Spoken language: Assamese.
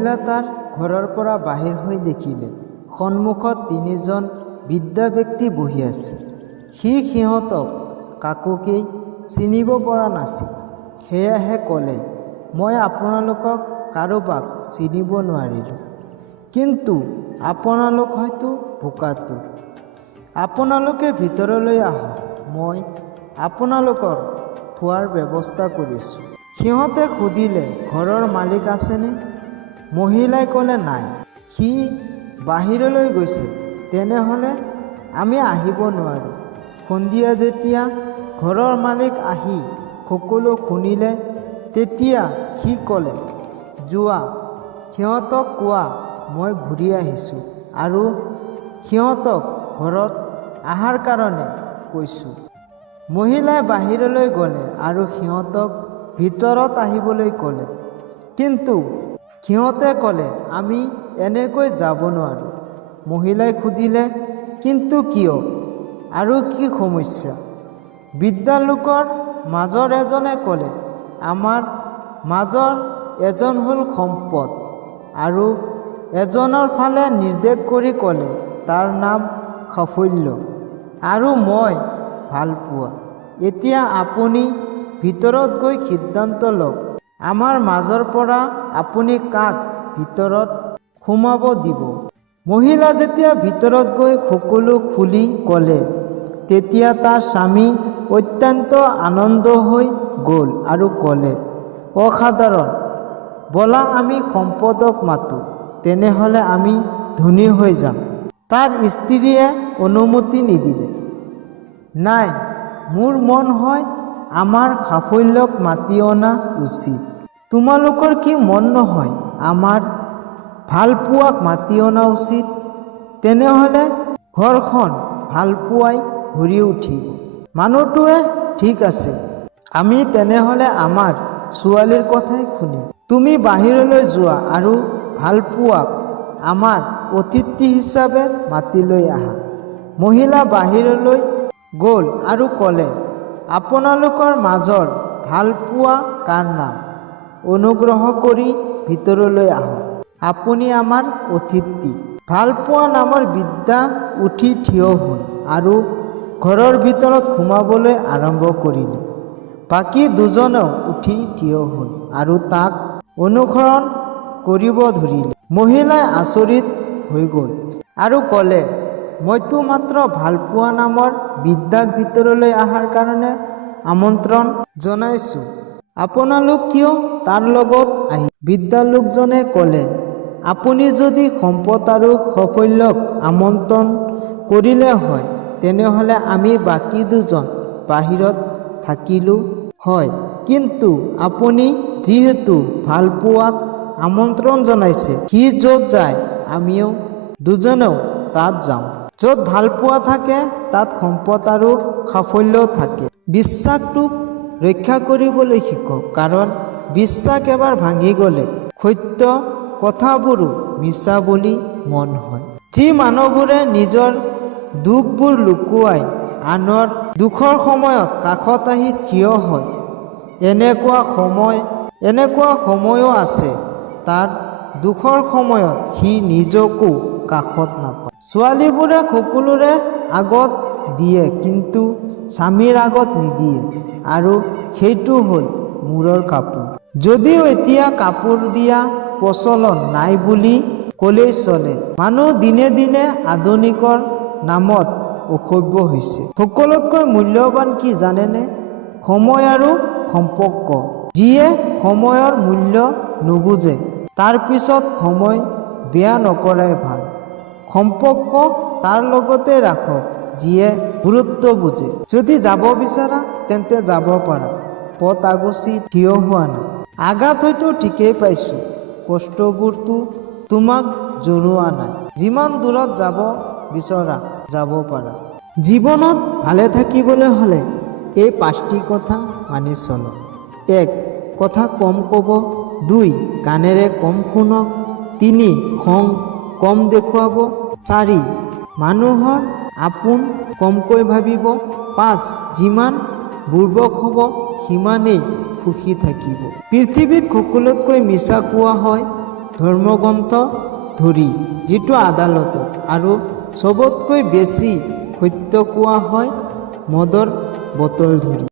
মহিলা তাৰ ঘৰৰ পৰা বাহিৰ হৈ দেখিলে সন্মুখত তিনিজন বৃদ্ধা ব্যক্তি বহি আছে। সি সিহঁতক কাকোকেই চিনিব পৰা নাছিল। সেয়েহে ক'লে, মই আপোনালোকক কাৰোবাক চিনিব নোৱাৰিলোঁ, কিন্তু আপোনালোক হয়তো বোকাতুৰ। আপোনালোকে ভিতৰলৈ আহক, মই আপোনালোকৰ খোৱাৰ ব্যৱস্থা কৰিছোঁ। সিহঁতে সুধিলে, ঘৰৰ মালিক আছেনে? মহিলাই ক'লে, নাই, সি বাহিৰলৈ গৈছে। তেনেহ'লে আমি আহিব নোৱাৰোঁ। সন্ধিয়া যেতিয়া ঘৰৰ মালিক আহি সকলো শুনিলে, তেতিয়া সি ক'লে, যোৱা, সিহঁতক কোৱা মই ঘূৰি আহিছোঁ আৰু সিহঁতক ঘৰত অহাৰ কাৰণে কৈছোঁ। মহিলাই বাহিৰলৈ গ'লে আৰু সিহঁতক ভিতৰত আহিবলৈ ক'লে, কিন্তু সিহঁতে ক'লে, আমি এনেকৈ যাব নোৱাৰোঁ। মহিলাই সুধিলে, কিন্তু কিয় আৰু কি সমস্যা? বৃদ্ধা লোকৰ মাজৰ এজনে ক'লে, আমাৰ মাজৰ এজন হ'ল সম্পদ, আৰু এজনৰ ফালে নিৰ্দেশ কৰি ক'লে, তাৰ নাম সাফল্য, আৰু মই ভালপোৱা। এতিয়া আপুনি ভিতৰত গৈ সিদ্ধান্ত লওক, আমাৰ মাজৰ পৰা আপুনি কাক ভিতৰত সোমাব দিব। মহিলা যেতিয়া ভিতৰত গৈ সকলো খুলি ক'লে, তেতিয়া তাৰ স্বামী অত্যন্ত আনন্দ হৈ গ'ল আৰু ক'লে, অসাধাৰণ, ব'লা আমি সম্পদক মাতোঁ, তেনেহ'লে আমি ধনী হৈ যাম। তাৰ স্ত্ৰীয়ে অনুমতি নিদিলে। নাই, মোৰ মন হয় আমাৰ সাফল্যক মাতি অনা উচিত। তোমালোকৰ কি মন নহয় আমাৰ ভালপোৱাক মাতি অনা উচিত? তেনেহ'লে ঘৰখন ভালপোৱাই ভৰি উঠিব। মানুহটোৱে ঠিক আছে, আমি তেনেহ'লে আমাৰ ছোৱালীৰ কথাই শুনিম। তুমি বাহিৰলৈ যোৱা আৰু ভালপোৱাক আমাৰ অতিথি হিচাপে মাতি লৈ আহা। মহিলা বাহিৰলৈ গ'ল আৰু ক'লে, আপোনালোকৰ মাজৰ ভালপোৱা কাৰ নাম? অনুগ্ৰহ কৰি ভিতৰলৈ আহক, আপুনি আমাৰ অতিথি। ভালপোৱা নামৰ বৃদ্ধা উঠি থিয় হ'ল আৰু ঘৰৰ ভিতৰত সোমাবলৈ আৰম্ভ কৰিলে। বাকী দুজনেও উঠি থিয় হ'ল আৰু তাক অনুসৰণ কৰিব ধৰিলে। মহিলাই আচৰিত হৈ গ'ল আৰু ক'লে, মইতো মাত্ৰ ভালপোৱা নামৰ বৃদ্ধাক ভিতৰলৈ অহাৰ কাৰণে আমন্ত্ৰণ জনাইছোঁ। আপোনালোক কিয় তাৰ লগত আহিল? বৃদ্ধা লোকজনে ক'লে, আপুনি যদি সম্পদ আৰু সাফল্যক আমন্ত্ৰণ কৰিলে হয়, তেনেহ'লে আমি বাকী দুজন বাহিৰত থাকিলোঁ হয়, কিন্তু আপুনি যিহেতু ভালপোৱাক আমন্ত্ৰণ জনাইছে, সি য'ত যায় আমিও দুজনেও তাত যাওঁ। য'ত ভালপোৱা থাকে তাত সম্পদ আৰু সাফল্য থাকে। বিশ্বাসটোক ৰক্ষা কৰিবলৈ শিকক, কাৰণ বিশ্বাস এবাৰ ভাঙি গ'লে সত্য কথাবোৰো মিছা বুলি মন হয়। যি মানুহবোৰে নিজৰ দুখবোৰ লুকুৱাই আনৰ দুখৰ সময়ত কাষত আহি থিয় হয়, এনেকুৱা সময়ো আছে, তাৰ দুখৰ সময়ত সি নিজকো কাষত নাপায়। ছোৱালীবোৰে সকলোৰে আগত দিয়ে, কিন্তু স্বামীৰ আগত নিদিয়ে, আৰু সেইটো হ'ল মূৰৰ কাপোৰ। যদিও এতিয়া কাপোৰ দিয়া প্ৰচলন নাই বুলি ক'লেই চলে, মানুহ দিনে দিনে আধুনিকৰ নামত অসভ্য হৈছে। সকলোতকৈ মূল্যৱান কি জানেনে? সময় আৰু সম্পৰ্ক। যিয়ে সময়ৰ মূল্য নুবুজে, তাৰ পিছত সময় বেয়া নকৰাই ভাল। সম্পৰ্ক তাৰ লগতে ৰাখক যিয়ে গুৰুত্ব বুজে। যদি যাব বিচাৰা তেন্তে যাব পাৰা, পথ আগচি থিয় হোৱা নাই। আঘাত হয়তো ঠিকেই পাইছোঁ, কষ্টবোৰতো তোমাক জনোৱা নাই। যিমান দূৰত যাব বিচৰা যাব পাৰা। জীৱনত ভালে থাকিবলৈ হ'লে এই 5টি কথা মানি চলক। 1. কথা কম ক'ব। 2. কাণেৰে কম শুনক। 3. খং কম দেখুৱাব। 4. মানুহৰ আপোন কমকৈ ভাবিব। 5. যিমান বুৰ্বক হ'ব সিমানেই সুখী থাকিব। পৃথিৱীত সকলোতকৈ মিছা কোৱা হয় ধৰ্মগ্ৰন্থ ধৰি যিটো আদালতত আৰু চবতকৈ বেছি সত্য কোৱা হয় মদৰ বটল ধৰি।